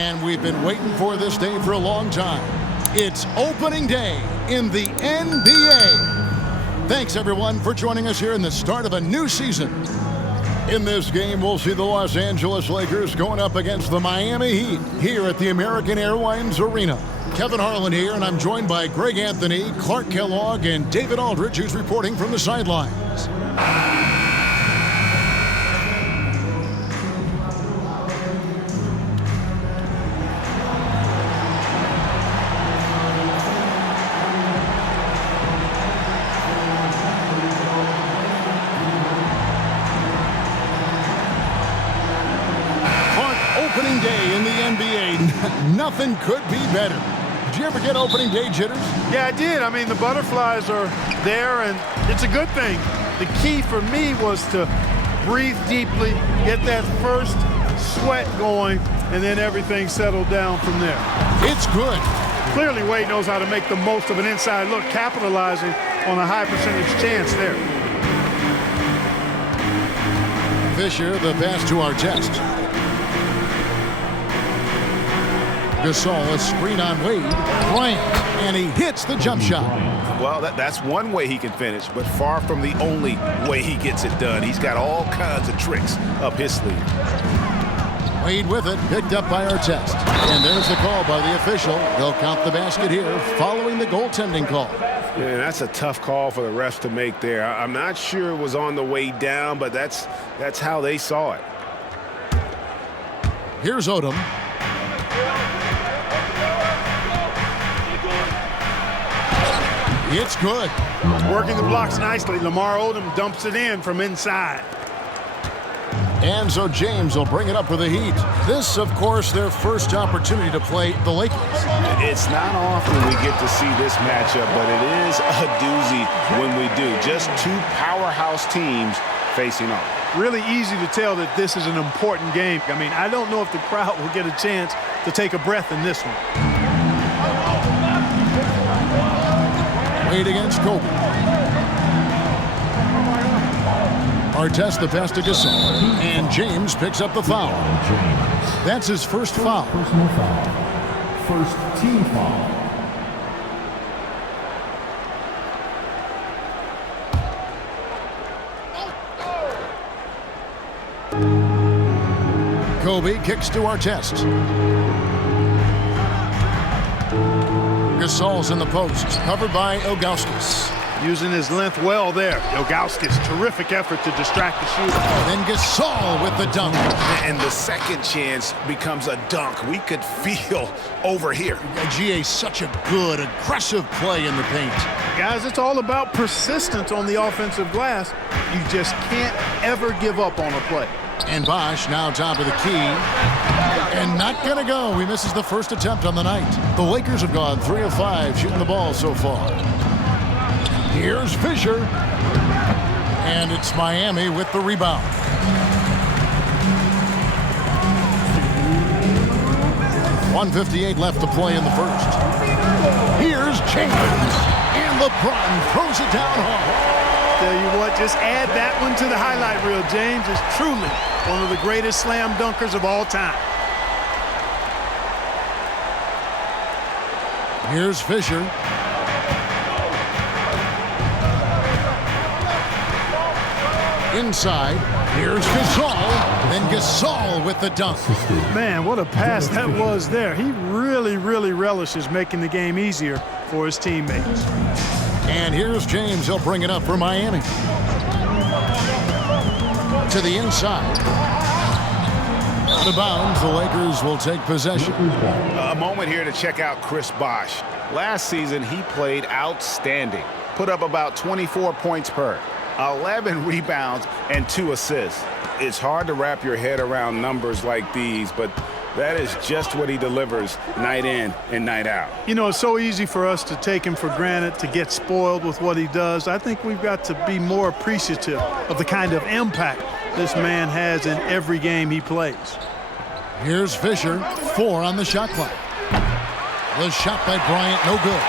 And we've been waiting for this day for a long time. It's opening day in the NBA. Thanks, everyone, for joining us here in the start of a new season. In this game, we'll see the Los Angeles Lakers going up against the Miami Heat here at the American Airlines Arena. Kevin Harlan here, and I'm joined by Greg Anthony, Clark Kellogg, and David Aldridge, who's reporting from the sidelines. Opening day in the NBA. Nothing could be better. Did you ever get opening day jitters? Yeah, I did. I mean, the butterflies are there, and it's a good thing. The key for me was to breathe deeply, get that first sweat going, and then everything settled down from there. It's good. Clearly, Wade knows how to make the most of an inside look, capitalizing on a high percentage chance there. Fisher, the pass to Artest. Gasol, a screen on Wade. Bryant, and he hits the jump shot. Well, that's one way he can finish, but far from the only way he gets it done. He's got all kinds of tricks up his sleeve. Wade with it, picked up by Artest. And there's the call by the official. They'll count the basket here following the goaltending call. Yeah, that's a tough call for the refs to make there. I'm not sure it was on the way down, but that's how they saw it. Here's Odom. It's good. Working the blocks nicely. Lamar Odom dumps it in from inside. And so James will bring it up for the Heat. This, of course, their first opportunity to play the Lakers. It's not often we get to see this matchup, but it is a doozy when we do. Just two powerhouse teams facing off. Really easy to tell that this is an important game. I mean, I don't know if the crowd will get a chance to take a breath in this one. Wade against Kobe. Artest the pass to Gasol. And James picks up the foul. That's his first foul. Personal foul. First team foul. Kobe kicks to Artest. Gasol's in the post, covered by Ilgauskas. Using his length well there. Ilgauskas, terrific effort to distract the shooter. Then Gasol with the dunk. And the second chance becomes a dunk. We could feel over here. GA, such a good, aggressive play in the paint. Guys, it's all about persistence on the offensive glass. You just can't ever give up on a play. And Bosch now top of the key. And not going to go. He misses the first attempt on the night. The Lakers have gone 3 of 5 shooting the ball so far. Here's Fisher. And it's Miami with the rebound. .158 left to play in the first. Here's James. And LeBron throws it down hard. Tell you what, just add that one to the highlight reel. James is truly one of the greatest slam dunkers of all time. Here's Fisher. Inside. Here's Gasol. Then Gasol with the dunk. Man, what a pass that was there. He really, really relishes making the game easier for his teammates. And here's James. He'll bring it up for Miami. To the inside. Out of bounds, the Lakers will take possession. A moment here to check out Chris Bosh. Last season, he played outstanding. Put up about 24 points per, 11 rebounds, and 2 assists. It's hard to wrap your head around numbers like these, but that is just what he delivers night in and night out. You know, it's so easy for us to take him for granted, to get spoiled with what he does. I think we've got to be more appreciative of the kind of impact this man has in every game he plays. Here's Fisher, 4 on the shot clock. The shot by Bryant, no good.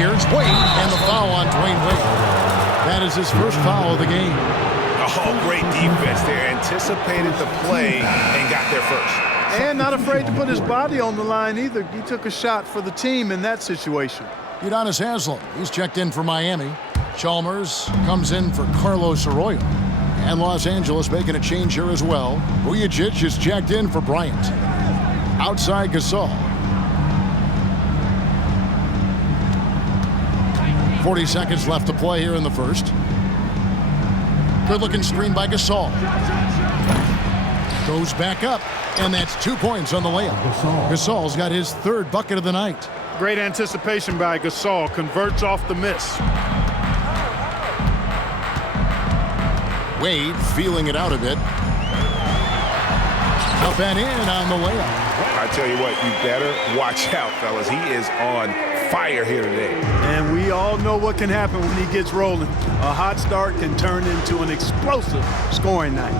Here's Wade, and the foul on Dwayne Wade. That is his first foul of the game. Oh, great defense there. Anticipated the play and got there first. And not afraid to put his body on the line either. He took a shot for the team in that situation. Udonis Haslem, he's checked in for Miami. Chalmers comes in for Carlos Arroyo. And Los Angeles making a change here as well. Vujacic is checked in for Bryant. Outside Gasol. 40 seconds left to play here in the first. Good-looking screen by Gasol. Goes back up, and that's 2 points on the layup. Gasol's got his third bucket of the night. Great anticipation by Gasol. Converts off the miss. Wade feeling it out a bit. Up and in on the layup. I tell you what, you better watch out, fellas. He is on fire here today. And we all know what can happen when he gets rolling. A hot start can turn into an explosive scoring night.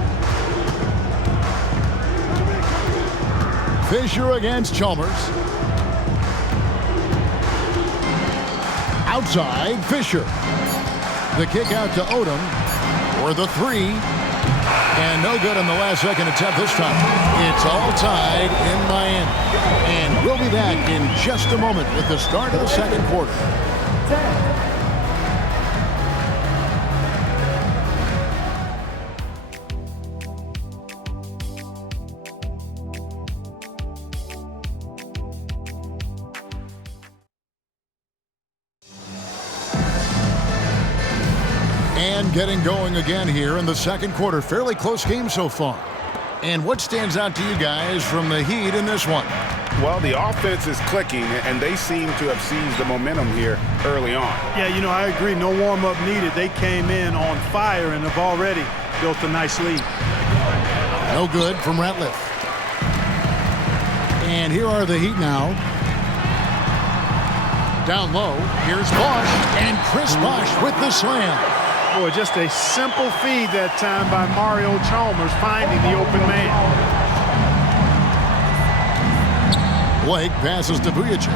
Fisher against Chalmers. Outside, Fisher. The kick out to Odom for the three. And no good on the last second attempt this time. It's all tied in Miami. And we'll be back in just a moment with the start of the second quarter. And getting going again here in the second quarter. Fairly close game so far. And what stands out to you guys from the Heat in this one? Well, the offense is clicking, and they seem to have seized the momentum here early on. Yeah, you know, I agree. No warm-up needed. They came in on fire and have already built a nice lead. No good from Ratliff. And here are the Heat now. Down low, here's Bosh, and Chris Bosh with the slam. Boy, just a simple feed that time by Mario Chalmers finding the open man. Blake passes to Vujacic.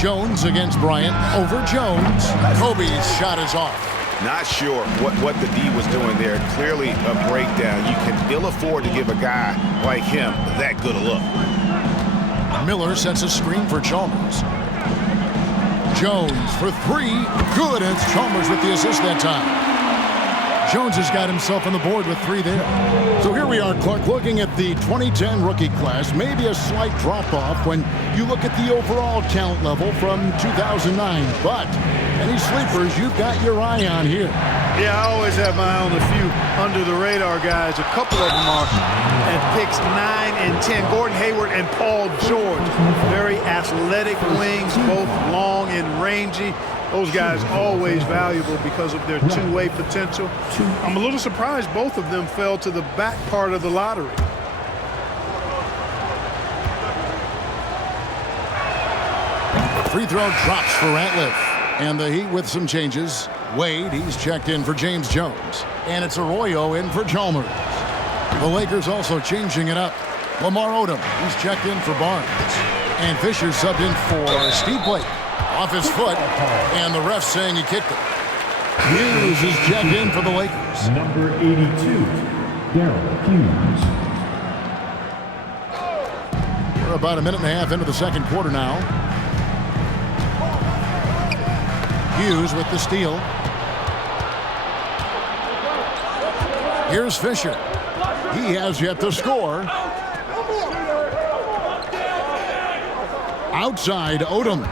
Jones against Bryant. Over Jones. Kobe's shot is off. Not sure what the D was doing there. Clearly a breakdown. You can ill afford to give a guy like him that good a look. Miller sets a screen for Chalmers. Jones for three. Good, and it's Chalmers with the assist that time. Jones has got himself on the board with three there. So here we are, Clark, looking at the 2010 rookie class. Maybe a slight drop-off when you look at the overall talent level from 2009. But any sleepers you've got your eye on here? Yeah, I always have my eye on a few under-the-radar guys. A couple of them are at picks 9 and 10. Gordon Hayward and Paul George. Very athletic wings, both long and rangy. Those guys always valuable because of their two-way potential. I'm a little surprised both of them fell to the back part of the lottery. Free throw drops for Ratliff. And the Heat with some changes. Wade, he's checked in for James Jones. And it's Arroyo in for Chalmers. The Lakers also changing it up. Lamar Odom, he's checked in for Barnes. And Fisher subbed in for Steve Blake. Off his foot, and the ref saying he kicked it. Hughes is checked in for the Lakers. Number 82, Darrell Hughes. We're about a minute and a half into the second quarter now. Hughes with the steal. Here's Fisher. He has yet to score. Outside, Odom.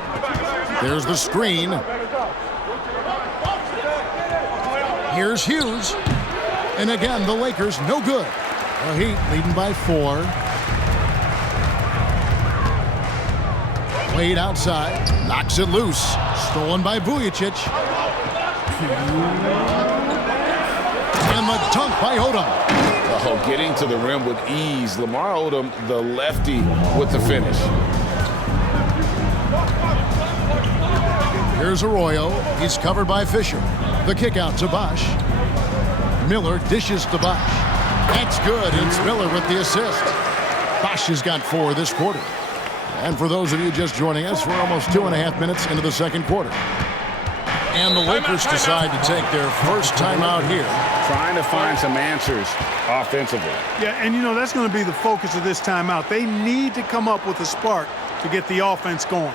There's the screen. Here's Hughes. And again, the Lakers no good. The Heat leading by 4. Played outside. Knocks it loose. Stolen by Vujacic. And the dunk by Odom. Oh, getting to the rim with ease. Lamar Odom, the lefty, with the finish. Here's Arroyo. He's covered by Fisher. The kick out to Bosh. Miller dishes to Bosh. That's good. It's Miller with the assist. Bosh has got 4 this quarter. And for those of you just joining us, we're almost 2.5 minutes into the second quarter. And the Lakers decide to take their first timeout here. Trying to find some answers offensively. Yeah, and you know, that's going to be the focus of this timeout. They need to come up with a spark to get the offense going.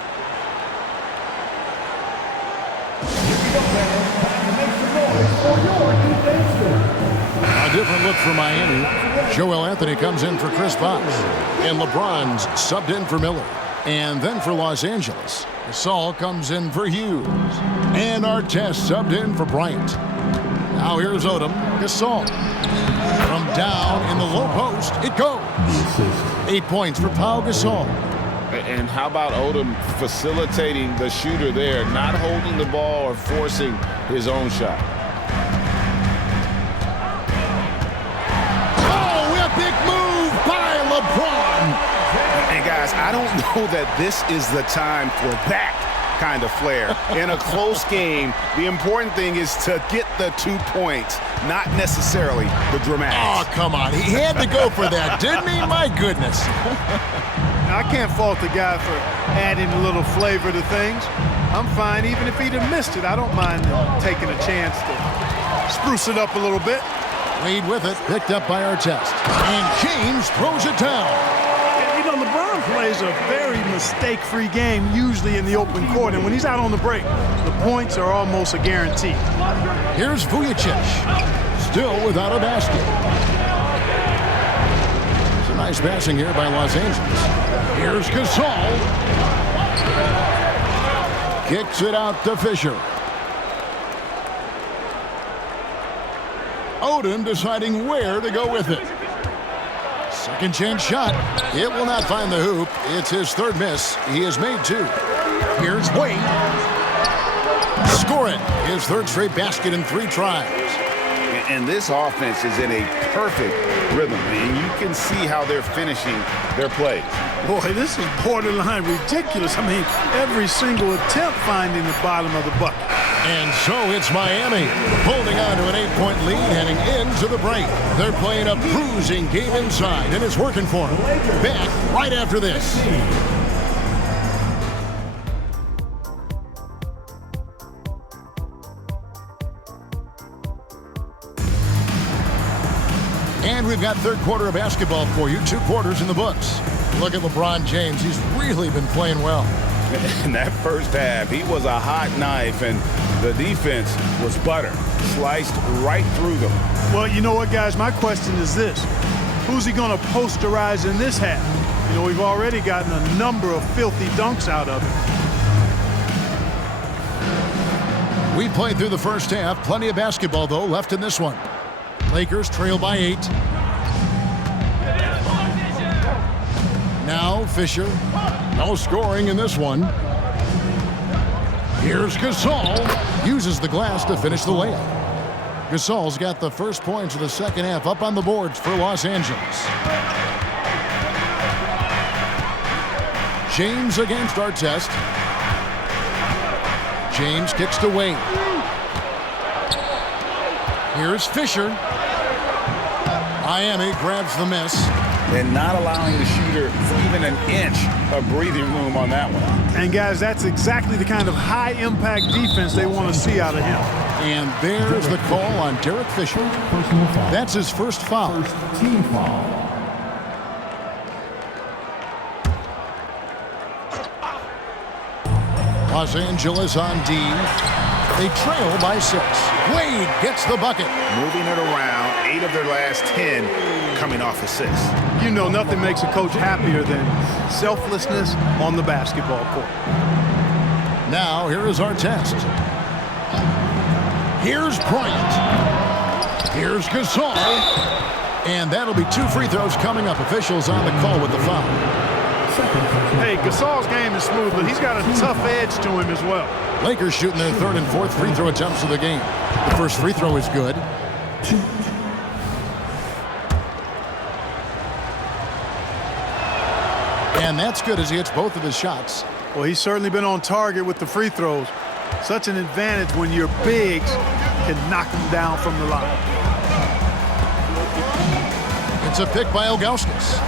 A different look for Miami. Joel Anthony comes in for Chris Bosh. And LeBron's subbed in for Miller. And then for Los Angeles, Gasol comes in for Hughes. And Artest subbed in for Bryant. Now here's Odom. Gasol. From down in the low post, it goes. 8 points for Pau Gasol. And how about Odom facilitating the shooter there, not holding the ball or forcing his own shot. Oh, a big move by LeBron. And guys, I don't know that this is the time for that kind of flair. In a close game, the important thing is to get the 2 points, not necessarily the dramatics. Oh, come on. He had to go for that, didn't he? My goodness. Now, I can't fault the guy for adding a little flavor to things. I'm fine even if he'd have missed it. I don't mind taking a chance to spruce it up a little bit. Wade with it, picked up by Artest. And James throws it down. You know, LeBron plays a very mistake-free game, usually in the open court, and when he's out on the break, the points are almost a guarantee. Here's Vujicic, still without a basket. Some nice passing here by Los Angeles. Here's Gasol. Kicks it out to Fisher. Odom deciding where to go with it. Second chance shot. It will not find the hoop. It's his third miss. He has made 2. Here's Wade. Scoring his third straight basket in 3 tries. And this offense is in a perfect rhythm, and you can see how they're finishing their plays. Boy, this is borderline ridiculous. I mean, every single attempt finding the bottom of the bucket. And so it's Miami holding on to an 8-point lead heading into the break. They're playing a bruising game inside, and it's working for them. Back right after this. And we've got third quarter of basketball for you. 2 quarters in the books. Look at LeBron James. He's really been playing well. In that first half, he was a hot knife, and the defense was butter. Sliced right through them. Well, you know what, guys? My question is this. Who's he going to posterize in this half? You know, we've already gotten a number of filthy dunks out of him. We played through the first half. Plenty of basketball, though, left in this one. Lakers trail by 8. Now Fisher. No scoring in this one. Here's Gasol. Uses the glass to finish the layup. Gasol's got the first points of the second half up on the boards for Los Angeles. James against Artest. James kicks to Wade. Here's Fisher. Miami grabs the miss. And not allowing the shooter even an inch of breathing room on that one. And, guys, that's exactly the kind of high-impact defense they want to see out of him. And there's the call on Derek Fisher. That's his first foul. First team foul. Los Angeles on D. They trail by 6. Wade gets the bucket. Moving it around, 8 of their last 10 coming off assists. You know, nothing makes a coach happier than selflessness on the basketball court. Now, here is Artest. Here's Bryant. Here's Gasol. And that'll be 2 free throws coming up. Officials on the call with the foul. Hey, Gasol's game is smooth, but he's got a tough edge to him as well. Lakers shooting their 3rd and 4th free throw attempts of the game. The first free throw is good. And that's good as he hits both of his shots. Well, he's certainly been on target with the free throws. Such an advantage when your bigs can knock them down from the line. It's a pick by Ilgauskas.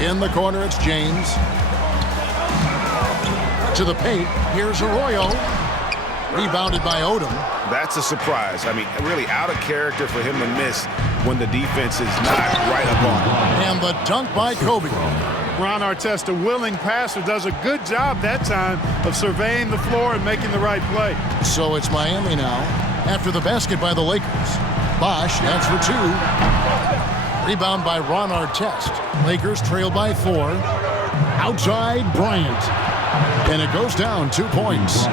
In the corner, it's James. To the paint, here's Arroyo. Rebounded by Odom. That's a surprise. I mean, really out of character for him to miss when the defense is not right up on him. And the dunk by Kobe. Ron Artest, a willing passer, does a good job that time of surveying the floor and making the right play. So it's Miami now after the basket by the Lakers. Bosh, that's for 2. Rebound by Ron Artest. Lakers trail by 4. Outside Bryant. And it goes down 2 points.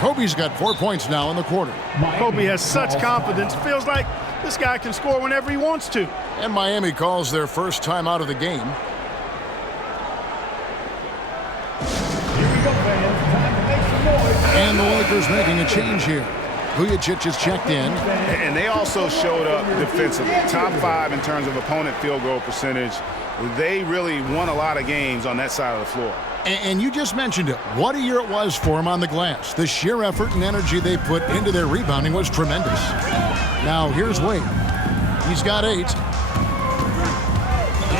Kobe's got 4 points now in the quarter. Kobe has such confidence. Feels like this guy can score whenever he wants to. And Miami calls their first time out of the game. And the Lakers making a change here. Vujacic is checked in. And they also showed up defensively. Top 5 in terms of opponent field goal percentage. They really won a lot of games on that side of the floor. And you just mentioned it. What a year it was for him on the glass. The sheer effort and energy they put into their rebounding was tremendous. Now here's Wade. He's got 8.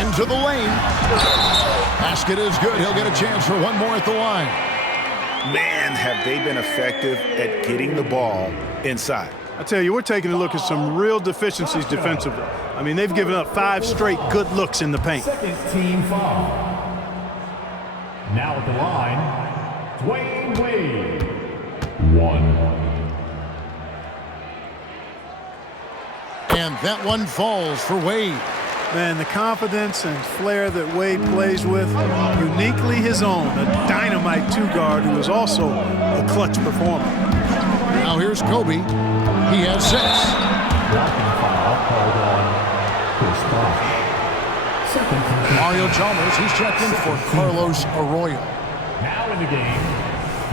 Into the lane. Basket is good. He'll get a chance for one more at the line. Man, have they been effective at getting the ball inside. I tell you, we're taking a look at some real deficiencies defensively. I mean, they've given up 5 straight good looks in the paint. Second team foul. Now at the line, Dwayne Wade. 1. And that one falls for Wade. Man, the confidence and flair that Wade plays with, uniquely his own. A dynamite 2-guard who is also a clutch performer. Now here's Kobe. He has 6. Blocking foul called on Chris Bosh. Second team. Mario Chalmers, he's checked in for Carlos Arroyo. Now in the game,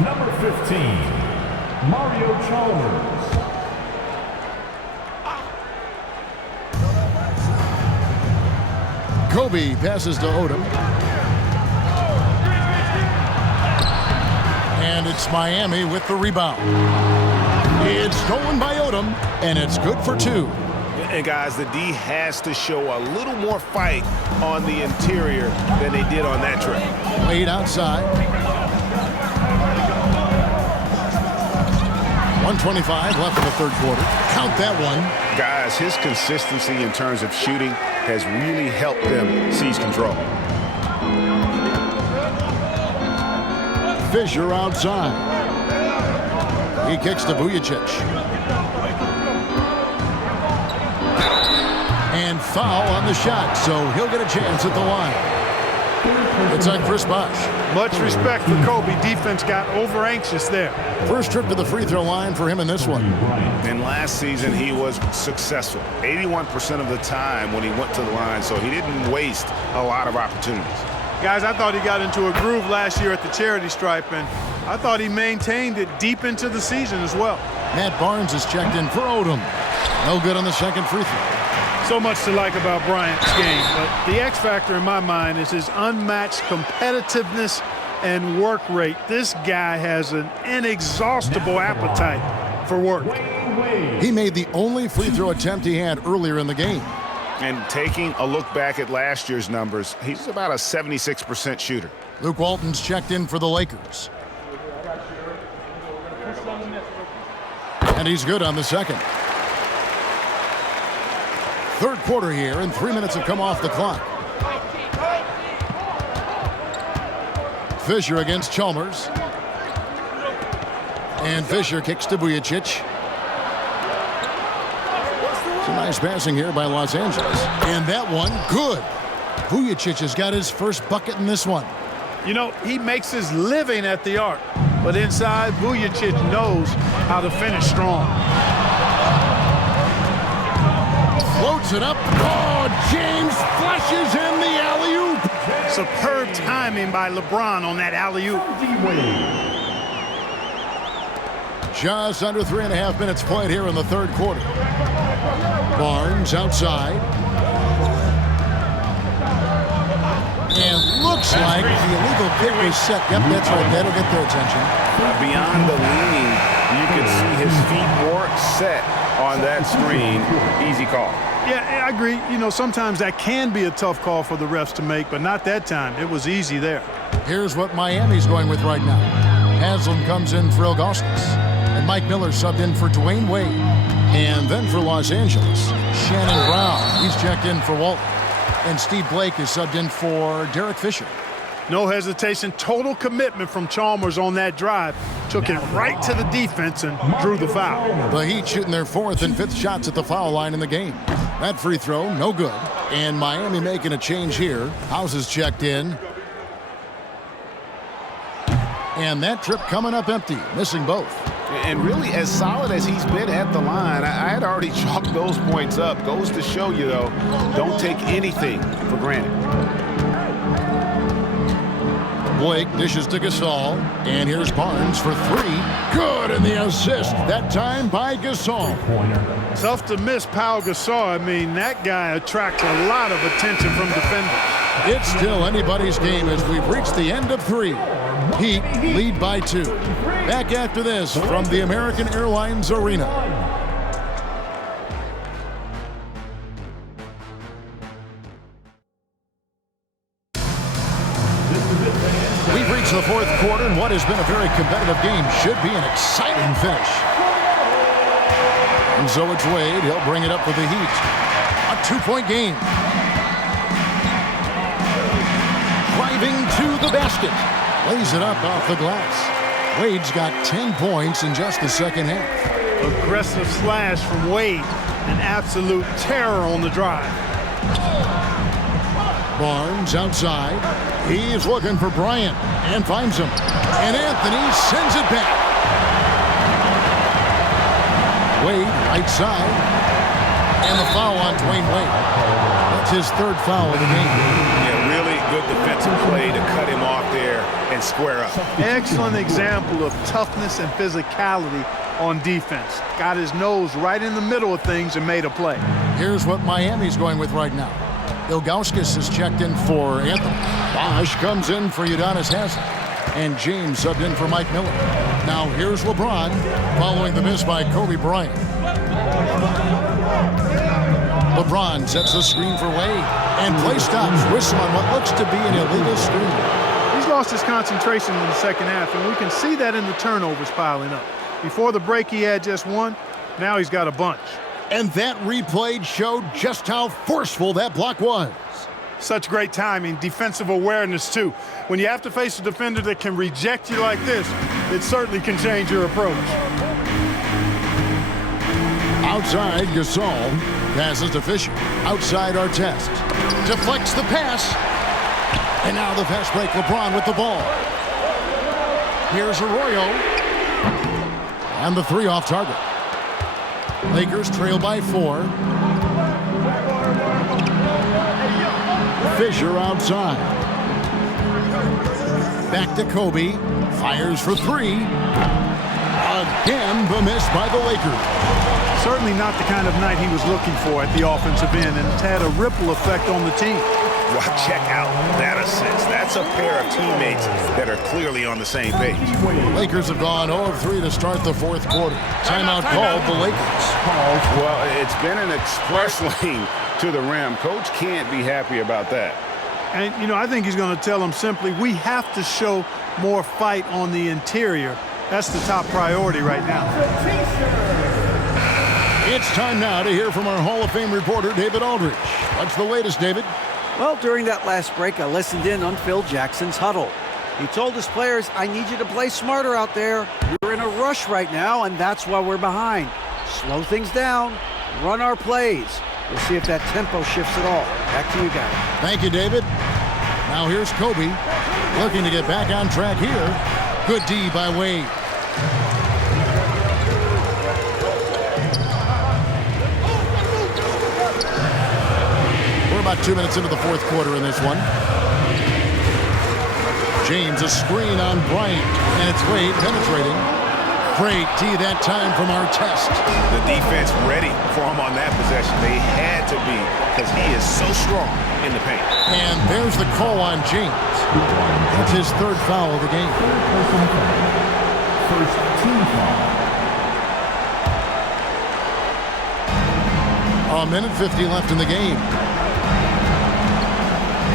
number 15, Mario Chalmers. Kobe passes to Odom. And it's Miami with the rebound. It's stolen by Odom, and it's good for 2. And guys, the D has to show a little more fight on the interior than they did on that trip. Wade outside. 1:25 left in the third quarter. Count that one. Guys, his consistency in terms of shooting has really helped them seize control. Fisher outside. He kicks to Vujacic. And foul on the shot, so he'll get a chance at the line. It's on Chris Bosh. Much respect for Kobe. Defense got over-anxious there. First trip to the free throw line for him in this one. And last season, he was successful 81% of the time when he went to the line, so he didn't waste a lot of opportunities. Guys, I thought he got into a groove last year at the charity stripe, and I thought he maintained it deep into the season as well. Matt Barnes is checked in for Odom. No good on the second free throw. So much to like about Bryant's game, but the X factor in my mind is his unmatched competitiveness and work rate. This guy has an inexhaustible appetite for work. He made the only free throw attempt he had earlier in the game. And taking a look back at last year's numbers, he's about a 76% shooter. Luke Walton's checked in for the Lakers. And he's good on the second. Third quarter here, and 3 minutes have come off the clock. Fisher against Chalmers. And Fisher kicks to Vujacic. Some nice passing here by Los Angeles. And that one, good. Vujacic has got his first bucket in this one. You know, he makes his living at the arc, but inside, Vujacic knows how to finish strong. Floats it up. Oh, James flushes in the alley-oop. Superb timing by LeBron on that alley-oop. Just under 3.5 minutes played here in the third quarter. Barnes outside. And looks like the illegal kick was set. Yep, that's right. That'll get their attention. Beyond the lean, you can see his feet more set on that screen. Easy call. Yeah, I agree. You know, sometimes that can be a tough call for the refs to make, but not that time. It was easy there. Here's what Miami's going with right now. Haslam comes in for Augustus. And And Mike Miller subbed in for Dwayne Wade. And then for Los Angeles, Shannon Brown. He's checked in for Walton. And Steve Blake is subbed in for Derek Fisher. No hesitation, total commitment from Chalmers on that drive. Took it right to the defense and drew the foul. The Heat shooting their 4th and 5th shots at the foul line in the game. That free throw, no good. And Miami making a change here. House is checked in. And that trip coming up empty, missing both. And really, as solid as he's been at the line, I had already chalked those points up. Goes to show you, though, don't take anything for granted. Blake dishes to Gasol, and here's Barnes for 3. Good, and the assist, that time by Gasol. Tough to miss Pau Gasol. I mean, that guy attracts a lot of attention from defenders. It's still anybody's game as we've reached the end of 3. Heat lead by 2. Back after this from the American Airlines Arena. We've reached the 4th quarter, and what has been a very competitive game should be an exciting finish. And so it's Wade. He'll bring it up for the Heat. A 2-point game. Driving to the basket. Lays it up off the glass. Wade's got 10 points in just the second half. Aggressive slash from Wade. An absolute terror on the drive. Barnes outside. He's looking for Bryant and finds him. And Anthony sends it back. Wade right side. And the foul on Dwayne Wade. That's his 3rd foul of the game. Yeah, really good defensive play to cut him off there and square up. Excellent example of toughness and physicality on defense. Got his nose right in the middle of things and made a play. Here's what Miami's going with right now. Ilgauskas is checked in for Anthony. Bosch comes in for Udonis Haslem. And James subbed in for Mike Miller. Now here's LeBron following the miss by Kobe Bryant. LeBron sets the screen for Wade. And play stops. Whistle on what looks to be an illegal screen. He's lost his concentration in the second half, and we can see that in the turnovers piling up. Before the break, he had just 1. Now he's got a bunch. And that replay showed just how forceful that block was. Such great timing, defensive awareness, too. When you have to face a defender that can reject you like this, it certainly can change your approach. Outside, Gasol passes to Fisher. Outside, Artest. Deflects the pass. And now the fast break, LeBron with the ball. Here's Arroyo. And the 3 off target. Lakers trail by 4. Fisher outside. Back to Kobe. Fires for 3. Again, the miss by the Lakers. Certainly not the kind of night he was looking for at the offensive end, and it's had a ripple effect on the team. Well, check out that assist. That's a pair of teammates that are clearly on the same page. Lakers have gone 0 of 3 to start the 4th quarter. Timeout called the Lakers. Well, it's been an express lane to the rim. Coach can't be happy about that. And, you know, I think he's going to tell them simply, we have to show more fight on the interior. That's the top priority right now. It's time now to hear from our Hall of Fame reporter, David Aldridge. What's the latest, David? Well, during that last break, I listened in on Phil Jackson's huddle. He told his players, I need you to play smarter out there. We're in a rush right now, and that's why we're behind. Slow things down, run our plays. We'll see if that tempo shifts at all. Back to you guys. Thank you, David. Now here's Kobe, looking to get back on track here. Good D by Wade. We're about 2 minutes into the 4th quarter in this one. James, a screen on Bryant, and it's Wade penetrating. Great D that time from Artest. The defense ready for him on that possession. They had to be, because he is so strong in the paint. And there's the call on James. That's his 3rd foul of the game. First team foul. A minute 50 left in the game.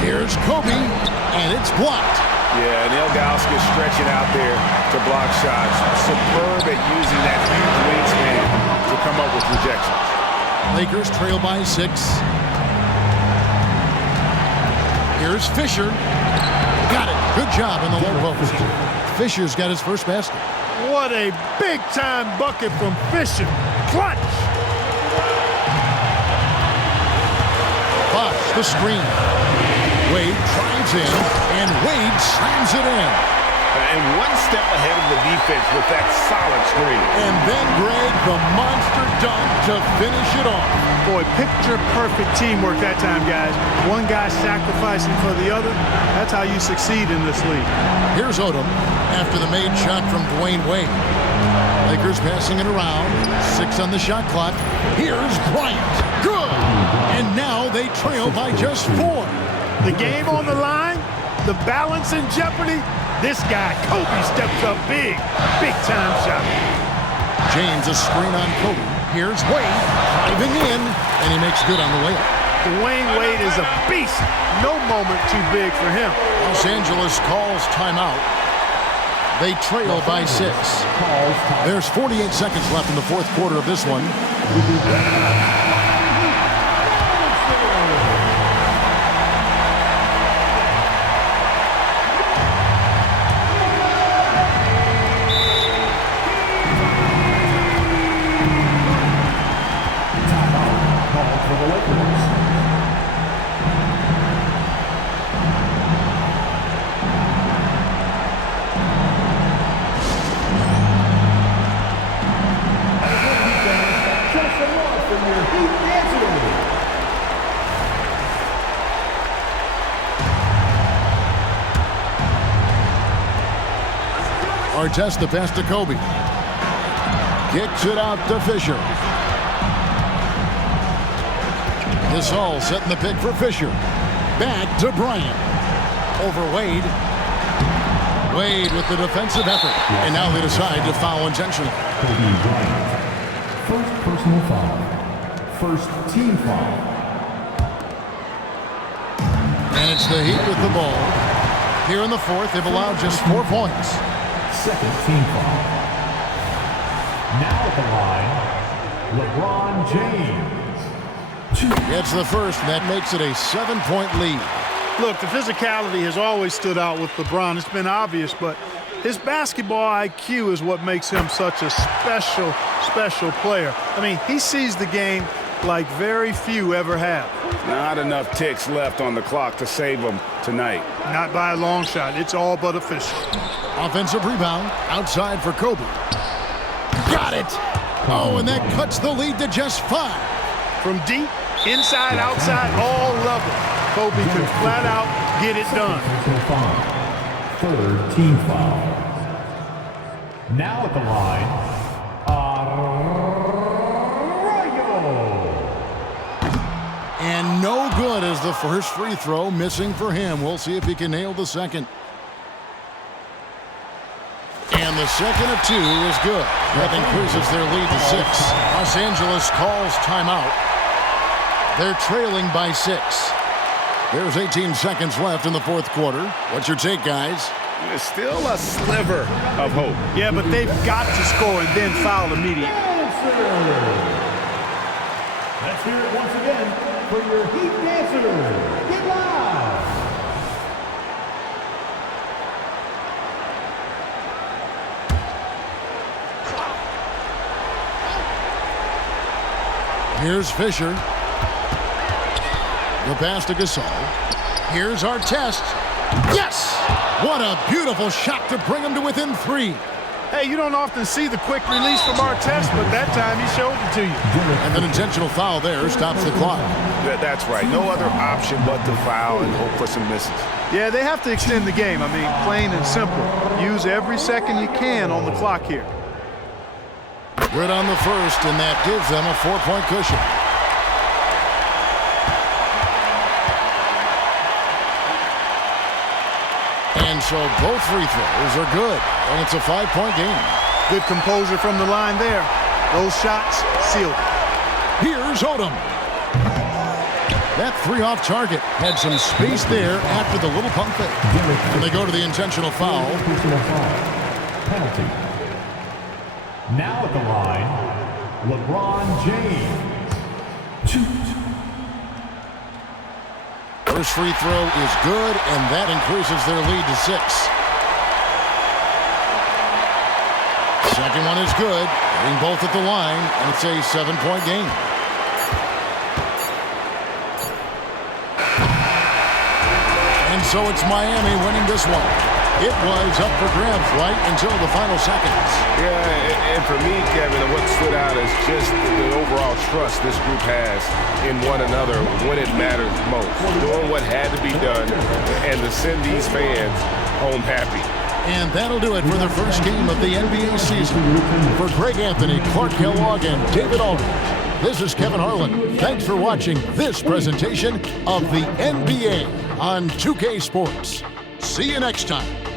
Here's Kobe, and it's blocked. Yeah, and Ilgauskas stretching out there. to block shots. Superb at using that huge wingspan to come up with rejections. Lakers trail by 6. Here's Fisher. Got it. Good job in the low post. Fisher's got his first basket. What a big-time bucket from Fisher. Clutch. Bosh, the screen. Wade drives in, and Wade slams it in. And one step ahead of the defense with that solid screen. And then Greg, the monster dunk to finish it off. Boy, picture-perfect teamwork that time, guys. One guy sacrificing for the other. That's how you succeed in this league. Here's Odom after the made shot from Dwayne Wade. Lakers passing it around. 6 on the shot clock. Here's Bryant. Good. And now they trail by just 4. The game on the line, the balance in jeopardy. This guy, Kobe, steps up big. Big-time shot. James, a screen on Kobe. Here's Wade driving in, and he makes good on the layup. Dwayne Wade is a beast. No moment too big for him. Los Angeles calls timeout. They trail by 6. There's 48 seconds left in the fourth quarter of this one. Artest the pass to Kobe. Kicks it out to Fisher. Gasol setting the pick for Fisher. Back to Bryant. Over Wade. Wade with the defensive effort. And now they decide to foul intentionally. Kobe Bryant. First personal foul. First team foul. And it's the Heat with the ball. Here in the fourth, they've allowed just 4 points. Second team foul. Now at the line, LeBron James. Gets the first, and that makes it a 7-point lead. Look, the physicality has always stood out with LeBron. It's been obvious, but his basketball IQ is what makes him such a special player. I mean, he sees the game like very few ever have. Not enough ticks left on the clock to save him tonight. Not by a long shot. It's all but official. Offensive rebound outside for Kobe. Got it. Oh, and that cuts the lead to just 5. From deep, inside, outside, all levels. Kobe can flat out get it done. Third team foul. Now at the line, Arroyo. And no good as the first free throw missing for him. We'll see if he can nail the second. And the second of 2 is good. That increases their lead to 6. Los Angeles calls timeout. They're trailing by 6. There's 18 seconds left in the fourth quarter. What's your take, guys? There's still a sliver of hope. Yeah, but they've got to score and then foul immediately. Let's hear it once again for your Heat dancers. Get loud! Here's Fisher. The pass to Gasol. Here's Artest. Yes! What a beautiful shot to bring him to within 3. Hey, you don't often see the quick release from Artest, but that time he showed it to you. And an intentional foul there stops the clock. That's right. No other option but to foul and hope for some misses. Yeah, they have to extend the game. I mean, plain and simple. Use every second you can on the clock here. Good on the first, and that gives them a 4-point cushion. And so both free throws are good, and it's a 5-point game. Good composure from the line there. Those shots sealed. Here's Odom. That 3 off target had some space there after the little pump fake. And they go to the intentional foul. penalty. Now at the line, LeBron James. Shoot. First free throw is good, and that increases their lead to 6. Second one is good, getting both at the line, and it's a 7-point game. And so it's Miami winning this one. It was up for grabs right until the final seconds. Yeah, and for me, Kevin, what stood out is just the overall trust this group has in one another when it matters most. Doing what had to be done and to send these fans home happy. And that'll do it for the first game of the NBA season. For Greg Anthony, Clark Kellogg, and David Aldridge, this is Kevin Harlan. Thanks for watching this presentation of the NBA on 2K Sports. See you next time.